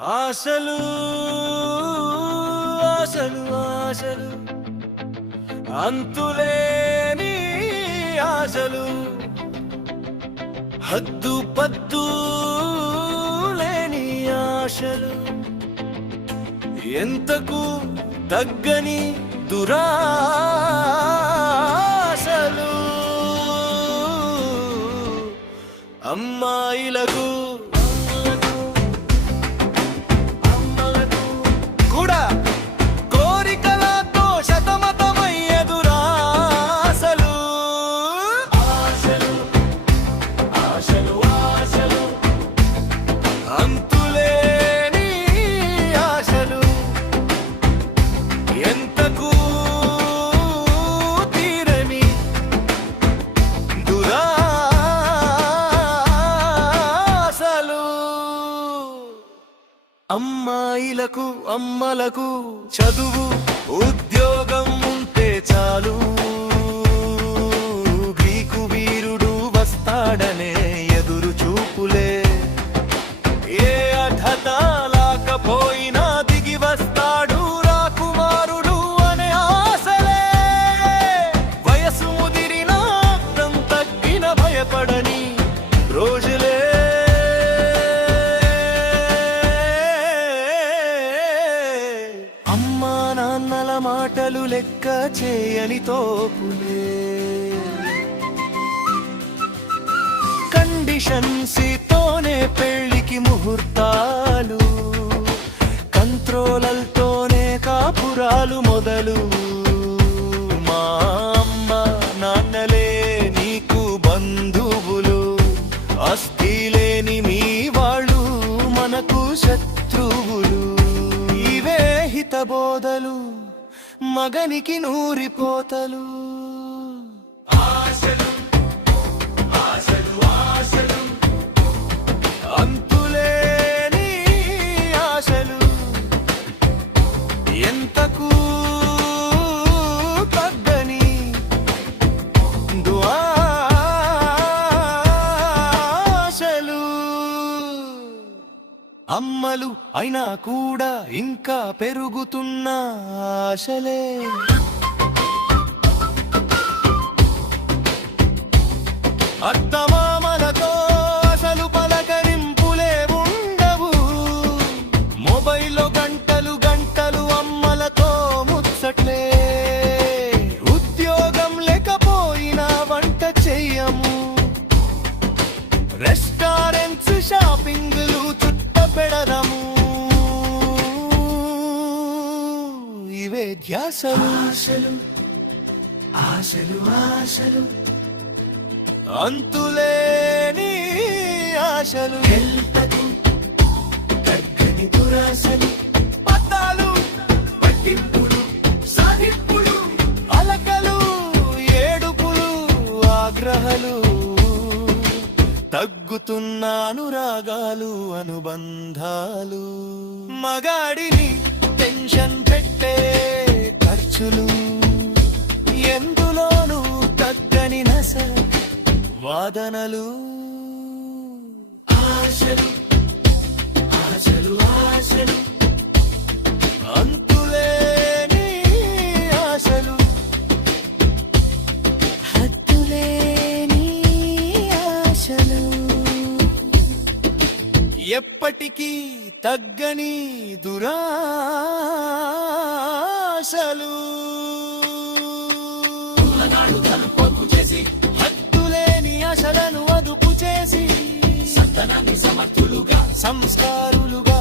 ఆశలు ఆశలు ఆశలు అంతులేని ఆశలు హద్దు పద్దు లేని ఆశలు ఎంతకు తగ్గని దురాశలు అమ్మాయిలకు కూడా కోరికలతో శతమతమయ్యే దురాశలు ఆశలు ఆశలు ఆశలు అంతులేని ఆశలు ఎంతకు తీరని దురాశలు అమ్మాయిలకు అమ్మలకు చదువు ఉద్యోగం ఉంటే చాలు గ్రీకు వీరుడు వస్తాడనే ఎదురు చూపులే ఏ అర్హత లేకపోయినా దిగి వస్తాడు రాకుమారుడు అనే ఆశలే వయసు ముదిరిన అర్థం తగ్గిన భయపడని రోజులే అమ్మా నాన్నల మాటలు లెక్క చేయని తోపులే కండిషన్స్తోనే పెళ్లికి ముహూర్తాలు కంట్రోలతోనే కాపురాలు మొదలు మా అమ్మ నాన్నలే నీకు బంధువులు ఆస్తి లేని మీ వాళ్ళు మనకు శత్రువులు ఇవే హితబోధలు మగనికి నూరిపోతలు ఆశలు ఆశలు ఆశలు అంతులేని ఆశలు ఎంతకు తగ్గని దుఆశలు అమ్మలు అయినా కూడా ఇంకా పెరుగుతున్న ఆశలే అత్తమామలతో అసలు పలకరింపులే ఉండవు మొబైల్లో గంటలు గంటలు అమ్మలతో ముచ్చట్లే ఉద్యోగం లేకపోయినా వంట చెయ్యము రెస్టారెంట్స్ షాపింగ్లు చుట్ట పెడదాము ఇవే ధ్యాసలు ఆశలు ఆశలు ఆశలు అంతులేని ఆశలు ఎంతకు తగ్గని దురాశలు పద్దాలు పట్టింపులు సాధింపులు అలకలు ఏడుపులు ఆగ్రహాలు తగ్గుతున్న అనురాగాలు అనుబంధాలు మగాడిని టెన్షన్ పెట్టే ఖర్చులు ఎందులోనూ తగ్గని నస వాదనలు ఆశలు ఆశలు ఆశలు అంతులేని ఆశలు హద్దులేని ఆశలు ఎప్పటికీ తగ్గని దురాశలు ఆశలను అదుపు చేసి సంతానాన్ని సమర్థులుగా సంస్కారులుగా